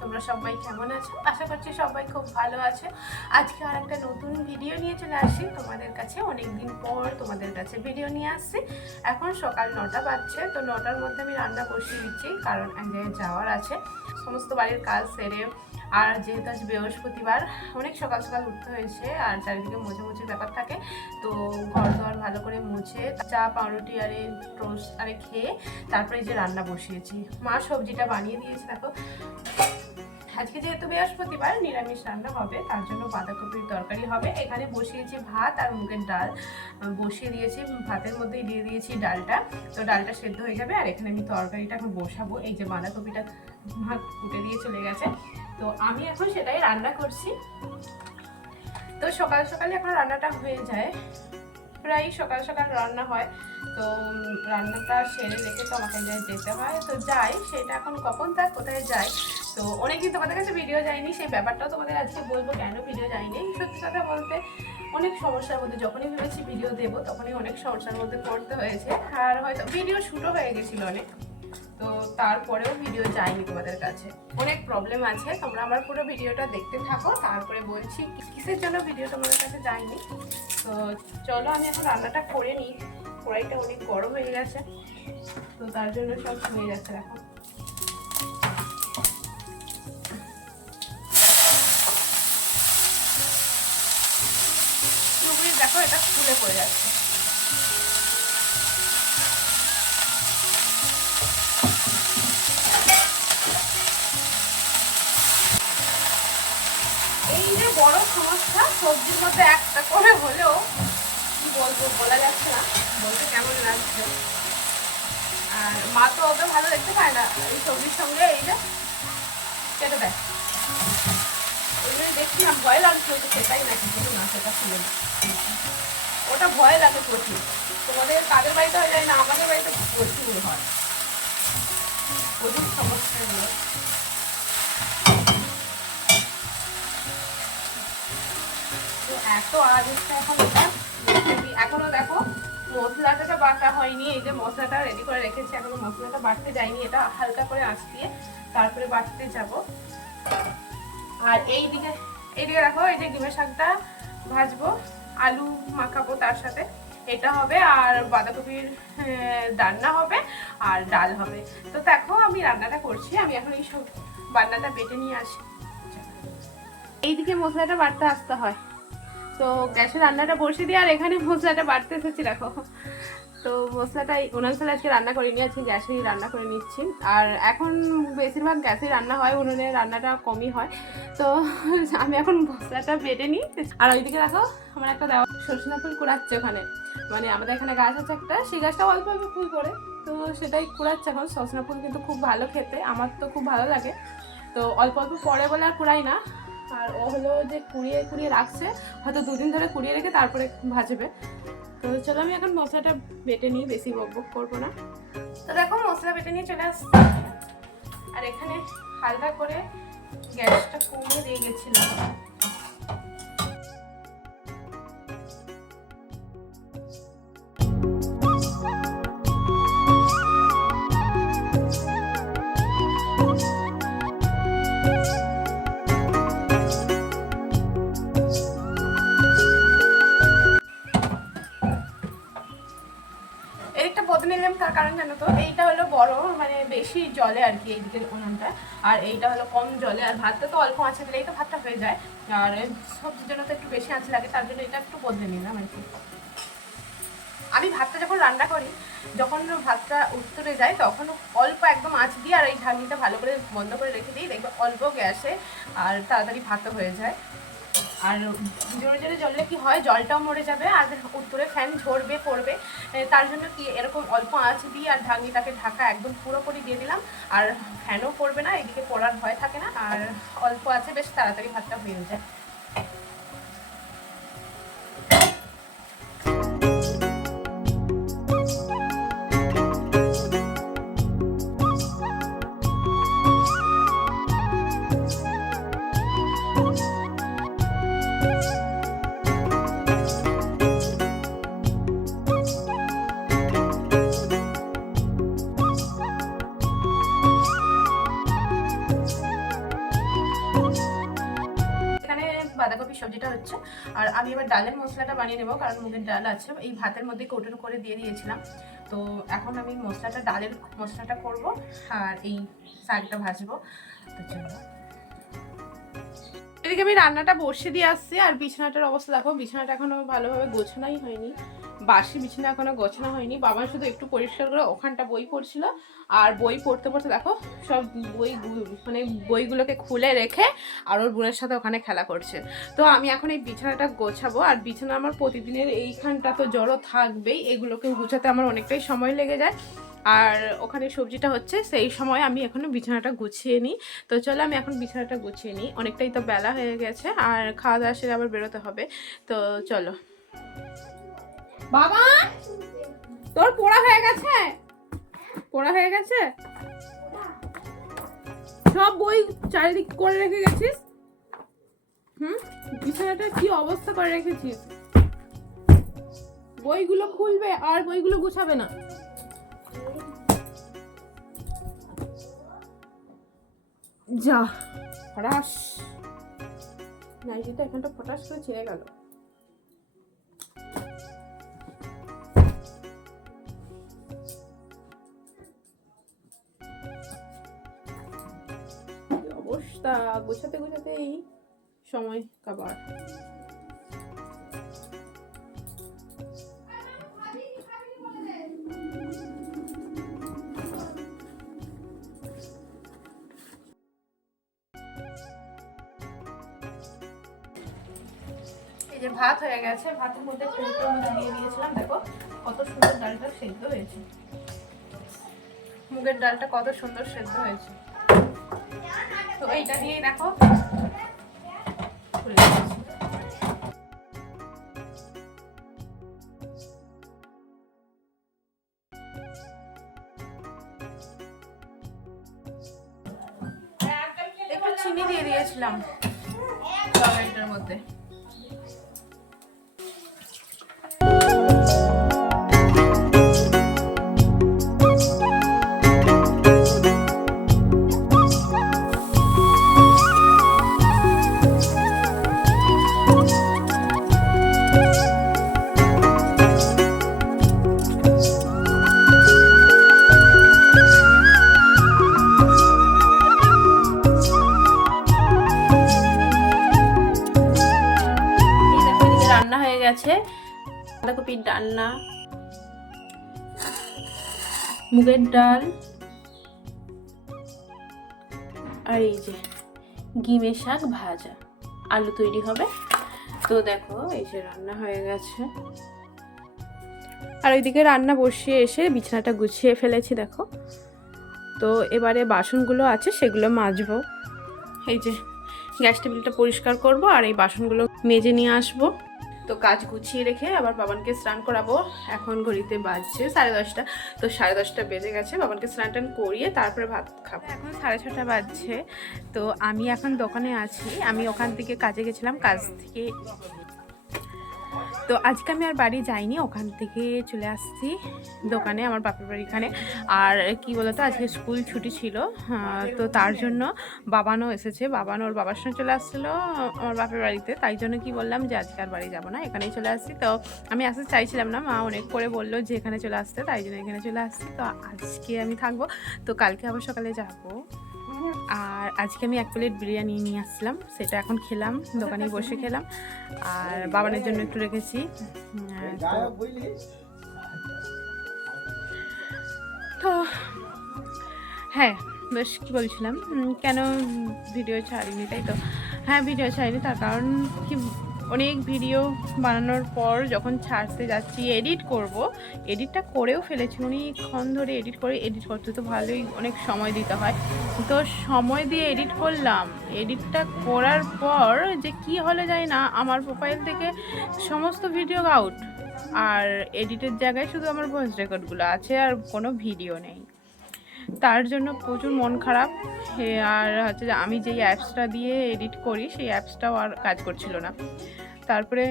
তোমরা সবাই কেমন আছো? আশা করছি সবাই খুব ভালো আছো। আজকে আর একটা নতুন ভিডিও নিয়ে চলে আসি। তোমাদের কাছে অনেক দিন পর তোমাদের কাছে ভিডিও নিয়ে আসছি। এখন সকাল নটা বাজছে, তো নটার মধ্যে আমি রান্না বসিয়ে দিচ্ছি, কারণ এক যাওয়ার আছে। সমস্ত বাড়ির কাজ সেরে, আর যেহেতু আজ বৃহস্পতিবার, অনেক সকাল সকাল উঠতে হয়েছে, আর চারিদিকে মোছে মুছে ব্যাপার থাকে, তো ঘর দোয়ার ভালো করে মুছে, চা, পাউরুটি, আর টোস্ট আরে খেয়ে, তারপরে যে রান্না বসিয়েছি। মা সবজিটা বানিয়ে দিয়েছে, দেখো। আজকে যেহেতু বৃহস্পতিবার, নিরামিষ রান্না হবে, তার জন্য বাঁধাকপির তরকারি হবে। এখানে বসিয়েছি ভাত আর মুগের ডাল। বসিয়ে দিয়েছি ভাতের মধ্যেই দিয়ে দিয়েছি ডালটা। তো ডালটা সেদ্ধ হয়ে যাবে, আর এখানে আমি তরকারিটা এখন বসাবো। এই যে বাঁধাকপিটা ভাত ফুটে দিয়ে চলে গেছে। তো আমি এখন সেটাই রান্না করছি। তো সকাল সকালে এখন রান্নাটা হয়ে যায়। প্রায় সকাল সকাল রান্না হয়। তো রান্নাটা সেরে রেখে তো আমাকে যেতে হয়। তো যাই, সেটা এখন কখন তার কোথায় যাই তো অনেকদিন তোমাদের কাছে ভিডিও যায়নি, সেই ব্যাপারটাও তোমাদের আজকে বলব কেন ভিডিও যায়নি। সত্যি কথা বলতে অনেক সমস্যার মধ্যে যখনই ভেবেছি ভিডিও দেবো, তখনই অনেক সমস্যার মধ্যে পড়তে হয়েছে। আর হয়তো ভিডিও শুটও হয়ে গেছিল অনেক। তো তারপরেও ভিডিও যায়নি তোমাদের কাছে। অনেক প্রবলেম আছে, তোমরা আমার পুরো ভিডিওটা দেখতে থাকো, তারপরে বলছি কিসের জন্য ভিডিও তোমাদের কাছে যায়নি। তো চলো, আমি এখন রান্নাটা করে নিই। কড়াইটা অনেক গরম হয়ে গেছে। তো তার জন্য সব হয়ে যাচ্ছে এখন পড়ে যাচ্ছে। এই যে বড় সমস্যা, সবজির মধ্যে একটা করে হলেও কি বলব, বলা যাচ্ছে না। বলতে কেমন লাগছে? আর মা তো অত ভালো দেখতে পায় না। এই সবজির সঙ্গে এই যে কেটে দেয়। ওই জন্য দেখছিলাম, ভয় লাগছিল সেটাই নাকি কিন্তু না, সেটা ছিল না। ভয় লাগে প্রচুর। তোমাদের কাদের বাড়িতে হয়ে যায় না, আমাদের বাড়িতে প্রচুর হয়। প্রচুর সমস্যা তো এত আওয়াজ এখন এটা এখনও দেখো, মশলাটা তো বাটা হয়নি। এই যে মশলাটা রেডি করে রেখেছি, এখনও মশলাটা বাটতে যায়নি এটা হালকা করে আঁচ দিয়ে তারপরে বাটতে যাব। আর এই দিকে এইদিকে দেখো, এই যে ডিমের শাকটা ভাজবো। আলু মাখাবো তার সাথে। এটা হবে আর বাঁধাকপির রান্না হবে আর ডাল হবে। তো দেখো আমি রান্নাটা করছি, আমি এখন এই সব বান্নাটা বেটে নিয়ে আসি। এইদিকে মশলাটা বাড়তে আসতে হয়। তো গ্যাসে রান্নাটা বসে দিয়ে আর এখানে মশলাটা বাড়তে এসেছি, দেখো। তো মশলাটা উনানসাল আজকে রান্না করিনি আজকে গ্যাসেই রান্না করে নিচ্ছি। আর এখন বেশিরভাগ গ্যাসেই রান্না হয়, উনুনে রান্নাটা কমই হয়। তো আমি এখন মশলাটা বেটে নিই। আর ওইদিকে দেখো, আমার একটা দেওয়া সরষনা ফুল কুড়াচ্ছে ওখানে। মানে আমাদের এখানে গাছ আছে একটা, সেই গাছটা অল্প অল্প ফুল করে, তো সেটাই কুড়াচ্ছে এখন। সজনা ফুল কিন্তু খুব ভালো খেতে, আমার তো খুব ভালো লাগে। তো অল্প অল্প পরে বলে আর কুড়াই না। আর ও হলো যে কুড়িয়ে কুড়িয়ে রাখছে, হয়তো দুদিন ধরে কুড়িয়ে রেখে তারপরে ভাজবে। তো চলো আমি এখন মশলাটা বেটে নিই, বেশি বক বক করব না। তো দেখো মশলা বেটে নিয়ে চলে আসছি। আর এখানে হালকা করে গ্যাসটা কমিয়ে দিয়ে গেছিলাম। কারণ জানো তো, এইটা হলো বড় মানে বেশি জলে আর কি এইদিকের উনুনটা। আর এইটা হলো কম জলে, আর ভাতটা তো অল্প আঁচে দিলেই তো ভাতটা হয়ে যায়। আর সবজির জন্য তো একটু বেশি আঁচ লাগে, তার জন্য এটা একটু বদলে নিলাম আর কি। আমি ভাতটা যখন রান্না করি, যখন ভাতটা উত্তরে যায়, তখন অল্প একদম আঁচ দিই আর এই ঢাকনিটা ভালো করে বন্ধ করে রেখে দিই, দেখবে অল্প গ্যাসে আর তাড়াতাড়ি ভাতও হয়ে যায়। আর জোরে জোরে জ্বললে কি হয়? জলটাও মরে যাবে আর উত্তরে ফ্যান ঝরবে, পড়বে। তার জন্য কি এরকম অল্প আঁচ দিই আর ঢাকনিটাকে ঢাকা একদম পুরোপুরি দিয়ে দিলাম। আর ফ্যানও পড়বে না, এদিকে পড়ার ভয় থাকে না। আর অল্প আছে বেশ তাড়াতাড়ি ভাতটা হয়ে যায়। আমি এবার ডালের মশলাটা বানিয়ে নেব, কারণ মুগের ডাল আছে। এই ভাতের মধ্যে কোটন করে দিয়ে দিয়েছিলাম। তো এখন আমি মশলাটা, ডালের মশলাটা করব আর এই শাকটা ভাজবো। এদিকে আমি রান্নাটা বসে দিয়ে আসছি, আর বিছানাটার অবস্থা দেখো, বিছানাটা এখনও ভালোভাবে গোছানাই হয়নি। বাসি বিছানা এখনও গোছানো হয়নি। বাবা শুধু একটু পরিষ্কার করে ওখানটা বই পড়ছিল। আর বই পড়তে পড়তে দেখো, সব বই মানে বইগুলোকে খুলে রেখে আর ওর বোনের সাথে ওখানে খেলা করছে। তো আমি এখন এই বিছানাটা গোছাবো। আর বিছানা আমার প্রতিদিনের এইখানটা তো জড়ো থাকবেই। এগুলোকে গুছাতে আমার অনেকটাই সময় লেগে যায়। আর ওখানে সবজিটা হচ্ছে, সেই সময় আমি এখনও বিছানাটা গুছিয়ে নিই। তো চলো আমি এখন বিছানাটা গুছিয়ে নিই। অনেকটাই তো বেলা হয়ে গেছে, আর খাওয়া দাওয়া সেরে আবার বেরোতে হবে। তো চলো। বাবা, তোর পোড়া হয়ে গেছে? পোড়া হয়ে গেছে? সব বই চারিদিক করে রেখে গেছিস? হুম? বিছানাটা কি অবস্থা করে রেখেছিস? বইগুলো খুলবে, আর বইগুলো গুছাবে না। যা, ফটাস। নাইটিটা এখানটা ফটাস করে ছিঁড়ে গেল। অবস্থা গোছাতে গোছাতেই সময় কাবার। এই যে ভাত হয়ে গেছে, ভাতের মধ্যে মধ্যে দিয়ে দিয়েছিলাম। দেখো কত সুন্দর ডালটা সেদ্ধ হয়েছে। মুগের ডালটা কত সুন্দর সেদ্ধ হয়েছে। তো এইটা দিয়েই দেখো। খুলে গেছে। বাঁধাকপির ডান্না। মুগের ডাল। আর এই যে গিমের শাক ভাজা। আলু তৈরি হবে। তো দেখো, এই যে রান্না হয়ে গেছে। আর ওইদিকে রান্না বসিয়ে এসে বিছানাটা গুছিয়ে ফেলেছি, দেখো। তো এবারে বাসনগুলো আছে, সেগুলো মাজবো। এই যে গ্যাস টেবিলটা পরিষ্কার করব, আর এই বাসনগুলো মেজে নিয়ে আসব। তো কাজ গুছিয়ে রেখে আবার বাবানকে স্নান করাবো। এখন ঘড়িতে বাজছে সাড়ে দশটা। তো সাড়ে দশটা বেজে গেছে, বাবানকে স্নান টান করিয়ে তারপরে ভাত খাব। এখন সাড়ে ছটা বাজছে। তো আমি এখন দোকানে আছি। আমি ওখান থেকে কাজে গেছিলাম, কাজ থেকে তো আজকে আমি আর বাড়ি যাইনি, ওখান থেকে চলে আসছি দোকানে, আমার বাপের বাড়িখানে আর কি বলতো, আজকে স্কুল ছুটি ছিল তো তার জন্য বাবানও এসেছে। বাবান ওর বাবার সঙ্গে চলে আসছিল, আমার বাপের বাড়িতে। তাই জন্য কি বললাম যে, আজকে আর বাড়ি যাব না, এখানেই চলে আসছি। তো আমি আসতে চাইছিলাম না, মা অনেক করে বলল যে, এখানে চলে আসতে, তাই জন্য এখানে চলে আসছি। তো আজকে আমি থাকব, তো কালকে আবার সকালে যাব। আর আজকে আমি এক প্লেট বিরিয়ানি নিয়ে আসলাম। সেটা এখন খেলাম, দোকানে বসে খেলাম। আর বাবানের জন্য একটু রেখেছি। তো হ্যাঁ বেশ কী বলছিলাম? কেন ভিডিও ছাড়িনি তাই তো? হ্যাঁ ভিডিও ছাড়িনি, তার কারণ কি অনেক ভিডিও বানানোর পর যখন ছাড়তে যাচ্ছি এডিট করব। এডিটটা করেও ফেলেছি। অনেকক্ষণ ধরে এডিট করে এডিট করতে তো ভালোই অনেক সময় দিতে হয়। তো সময় দিয়ে এডিট করলাম। এডিটটা করার পর যে কি হলে যায় না, আমার প্রোফাইল থেকে সমস্ত ভিডিও আউট আর এডিটের জায়গায় শুধু আমার ভয়েস রেকর্ডগুলো আছে আর কোনো ভিডিও নেই। তার জন্য প্রচুর মন খারাপ। আর হচ্ছে যে আমি যেই অ্যাপসটা দিয়ে এডিট করি, সেই অ্যাপসটাও আর কাজ করছিল না। তারপরে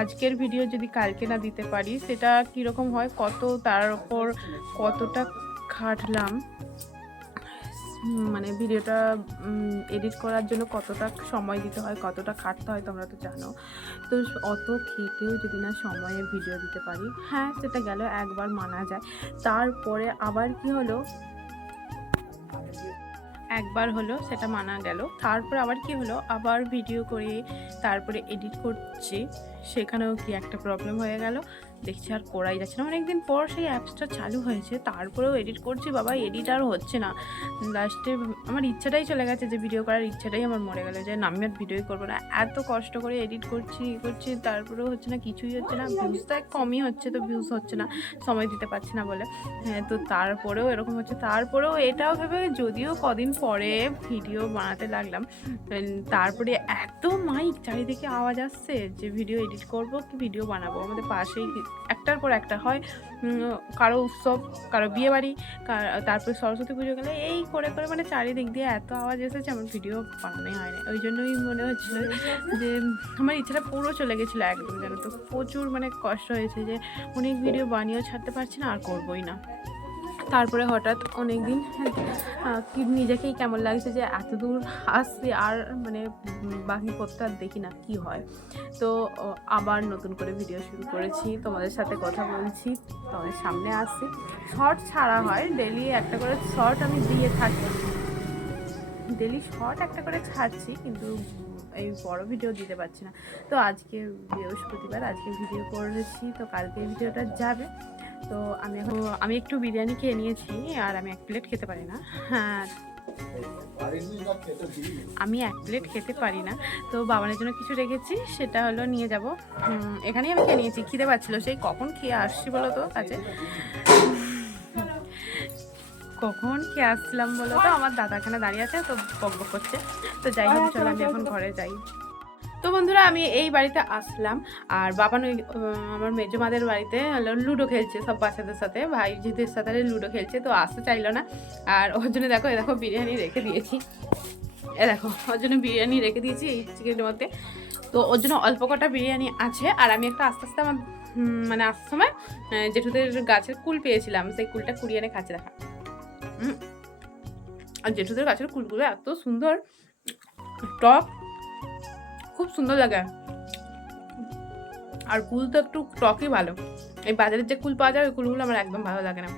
আজকের ভিডিও যদি কালকে না দিতে পারি, সেটা কীরকম হয়, কত তার ওপর কতটা খাটলাম মানে ভিডিওটা এডিট করার জন্য কতটা সময় দিতে হয়, কতটা খাটতে হয় তোমরা তো জানো। তো অত খেটেও যদি না সময়ে ভিডিও দিতে পারি হ্যাঁ সেটা গেল একবার মানা যায়। তারপরে আবার কি হলো একবার হলো সেটা মানা গেল। তারপর আবার কি হলো? আবার ভিডিও করে তারপরে এডিট করছি। সেখানেও কি একটা প্রবলেম হয়ে গেল? দেখছি আর করাই যাচ্ছে না। অনেকদিন পর সেই অ্যাপসটা চালু হয়েছে, তারপরেও এডিট করছি, বাবা এডিট আর হচ্ছে না। লাস্টে আমার ইচ্ছাটাই চলে গেছে যে ভিডিও করার ইচ্ছাটাই আমার মরে গেলো যে আমি আর ভিডিওই করব না। এত কষ্ট করে এডিট করছি, ই করছি, তারপরেও হচ্ছে না কিছুই হচ্ছে না। ভিউজ তো এক কমই হচ্ছে, তো ভিউজ হচ্ছে না। সময় দিতে পারছি না বলে। হ্যাঁ তো তারপরেও এরকম হচ্ছে। তারপরেও এটাও ভেবে যদিও কদিন পরে ভিডিও বানাতে লাগলাম তারপরে এত মাইক চারিদিকে আওয়াজ আসছে যে ভিডিও এডিট করব, কি ভিডিও বানাবো? আমাদের পাশেই একটার পর একটা হয় কারও উৎসব, কারও বিয়ে বাড়ি তারপরে সরস্বতী পুজো গেলে এই করে করে মানে চারিদিক দিয়ে এত আওয়াজ এসেছে, আমার ভিডিও বানানোই হয় না ওই জন্যই মনে হচ্ছিল যে, আমার ইচ্ছাটা পুরো চলে গেছিল একদম যেন তো প্রচুর মানে কষ্ট হয়েছে যে, অনেক ভিডিও বানিয়েও ছাড়তে পারছি না, আর করবোই না। তারপরে হঠাৎ অনেক দিন নিজেকেই কেমন লাগছে যে এত দূর আসছি আর মানে বাকি আর দেখি না কি হয়। তো আবার নতুন করে ভিডিও শুরু করেছি, তোমাদের সাথে কথা বলছি, তোমাদের সামনে আসছি। শর্ট ছাড়া হয় ডেলি একটা করে শর্ট আমি দিয়ে থাকি। ডেলি শর্ট একটা করে ছাড়ছি, কিন্তু এই বড় ভিডিও দিতে পারছি না। তো আজকে বৃহস্পতিবার, আজকে ভিডিও করেছি, তো কালকে ভিডিওটা যাবে। তো আমি এখন আমি একটু বিরিয়ানি খেয়ে নিয়েছি আর আমি এক প্লেট খেতে পারি না। হ্যাঁ। আমি এক প্লেট খেতে পারি না। তো বাবানের জন্য কিছু রেখেছি, সেটা হলো নিয়ে যাব। এখানেই আমি খেয়ে নিয়েছি। খিদে পাচ্ছিল, সেই কখন খেয়ে আসছি বলো তো কাছে কখন খেয়ে আসছিলাম বলো তো? আমার দাদাখানে দাঁড়িয়ে আছে, তো বক বক করছে। তো যাই হোক, চলো আমি এখন ঘরে যাই। তো বন্ধুরা, আমি এই বাড়িতে আসলাম। আর বাবান আমার মেজো মাদের বাড়িতে লুডো খেলছে সব বাচ্চাদের সাথে, ভাই জিদের সাথে লুডো খেলছে, তো আসতে চাইলো না। আর ওর জন্য দেখো দেখো বিরিয়ানি রেখে দিয়েছি। এ দেখো, ওর জন্য বিরিয়ানি রেখে দিয়েছি এই চিকেনের মধ্যে। তো ওর জন্য অল্প কটা বিরিয়ানি আছে। আর আমি একটা আস্তে আস্তে আমার মানে আসার সময় জেঠুদের গাছের কুল পেয়েছিলাম। সেই কুলটা কুড়িয়ে এনে খাচ্ছে, দেখা। আর জেঠুদের গাছের কুলগুলো এত সুন্দর, টক খুব সুন্দর লাগে। আর কুল তো একটু টকই ভালো। এই বাজারের যে কুল পাওয়া যায়, ওই কুলগুলো আমার একদম ভালো লাগে না।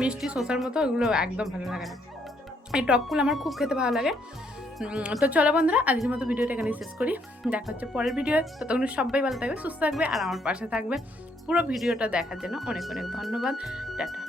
মিষ্টি শসার মতো ওইগুলো একদম ভালো লাগে না। এই টক কুল আমার খুব খেতে ভালো লাগে। তো চলো বন্ধুরা, আজকের মতো ভিডিওটা এখানে শেষ করি। দেখা হচ্ছে পরের ভিডিও তো। তখন সবাই ভালো থাকবে, সুস্থ থাকবে, আর আমার পাশে থাকবে। পুরো ভিডিওটা দেখার জন্য অনেক অনেক ধন্যবাদ। টাটা।